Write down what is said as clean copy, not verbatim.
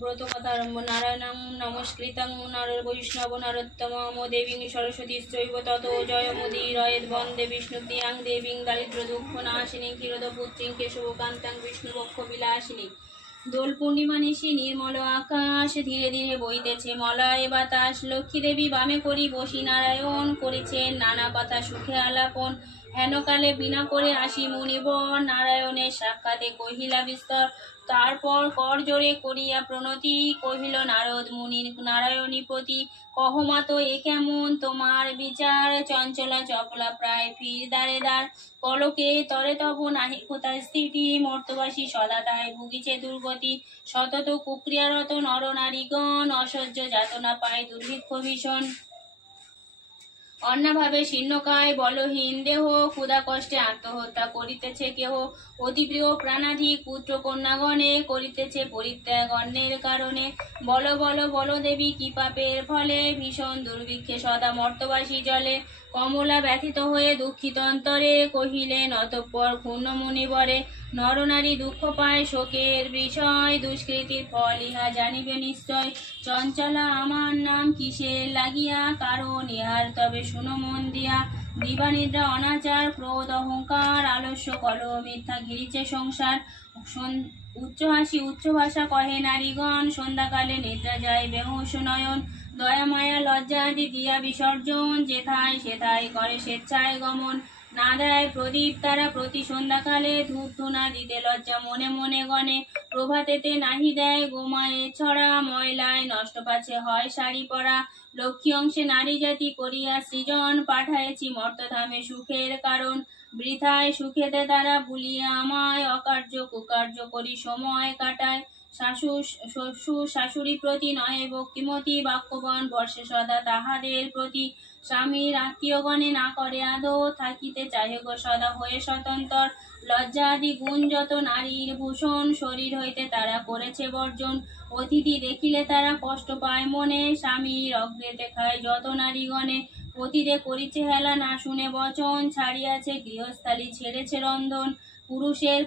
ব্রতকথারম্ভ নারায়ণং নমস্কৃতং নর বৈষ্ণব নরোত্তমম দেবীং সরস্বতীশ্চৈব ততো জয়মুদীরয়েৎ বন্দে বিষ্ণুপ্রিয়াং দেবীং দারিদ্র্য দুঃখ নাশিনীং ক্ষীরোদপুত্রীং কেশবকান্তাং বিষ্ণুপক্ষ বিলাসিনী। দোল পূর্ণিমা নিশি নির্মল আকাশ, ধীরে ধীরে বইতেছে মলয় বাতাস। লক্ষ্মী দেবী বামে করি বসি নারায়ণ, করিছেন নানা কথা সুখে আলাপন। হেনকালে বিনা করে আসি মুনিবর, নারায়ণের সাক্ষাতে কহিলা বিস্তর। তারপর কর জোরে করিয়া প্রণতি, কহিল নারদ মুনির নারায়ণী প্রতি। কহ মাতো এ কেমন তোমার বিচার, চঞ্চলা চপলা প্রায় ফির দ্বারে দ্বার। পলকে তরে তব নাহি কোথায় স্থিতি, মর্তবাসী সদা তাই ভুগিছে দুর্গতি। সতত কুক্রিয়ারত নর নারীগণ, অসহ্য যাতনা পায় দুর্ভিক্ষ ভীষণ। অন্নাভাবে শীর্ণকায় বলহীন দেহ, ক্ষুধা কষ্টে আত্মহত্যা করিতেছে কেহ। অতি প্রিয় প্রাণাধিক পুত্র কন্যাগণে, করিতেছে পরিত্যাগ অন্যের কারণে। বল বল বল দেবী কি পাপের ফলে, ভীষণ দুর্ভিক্ষে সদা মর্তবাসী জলে। কমলা ব্যথিত হয়ে দুঃখিত অন্তরে, কহিলেন অতঃপর ক্ষুণ্ণ মুনিবরে। নরনারী দুঃখ পায় শোকের বিষয়, দুষ্কৃতির ফল ইহা জানিবে নিশ্চয়। চঞ্চলা আমার নাম কিসের লাগিয়া, কারণ ইহার তবে শুনো মন দিয়া। দিবানিদ্রা অনাচার ক্রোধ অহংকার, আলস্য কলহ মিথ্যা ঘিরিছে সংসার। উচ্চ হাসি উচ্চ ভাষা কহে নারীগণ, সন্ধ্যাকালে নিদ্রা যায় বেহুশ নয়ন। দয়া মায়া লজ্জা আদি দিয়া বিসর্জন, যেথায় সেথায় করে স্বেচ্ছায় গমন। না দেয় প্রদীপ তারা প্রতি সন্ধ্যাকালে, ধূপ ধুনা দিতে লজ্জা মনে মনে গণে। প্রভাতেতে নাহি দেয় গোমায়ে ছড়া, ময়লায় নষ্ট পাছে হয় শাড়ি পরা। লক্ষ্মী অংশে নারী জাতি করিয়া সৃজন, পাঠাইছি মর্তধামে সুখের কারণ। বৃথায় সুখেতে তারা ভুলিয়া আমায়, অকার্য কুকার্য করি সময় কাটায়। শ্বশুর শাশুড়ি প্রতি নহে ভক্তিমতী, বাক্যবান বর্ষে সদা তাহাদের প্রতি। স্বামীর আত্মীয়গণে না করে আদর, থাকিতে চাহে গো সদা হয়ে স্বতন্ত্র। লজ্জা আদি গুণ যত নারীর ভূষণ, শরীর হইতে তারা করেছে বর্জন। অতিথি দেখিলে তারা কষ্ট পায় মনে, স্বামীর অগ্রেতে খায় যত নারীগণে। পতিরে করিছে হেলা না শুনে বচন, ছাড়িয়াছে গৃহস্থালী ছেড়েছে রন্ধন। পুরুষের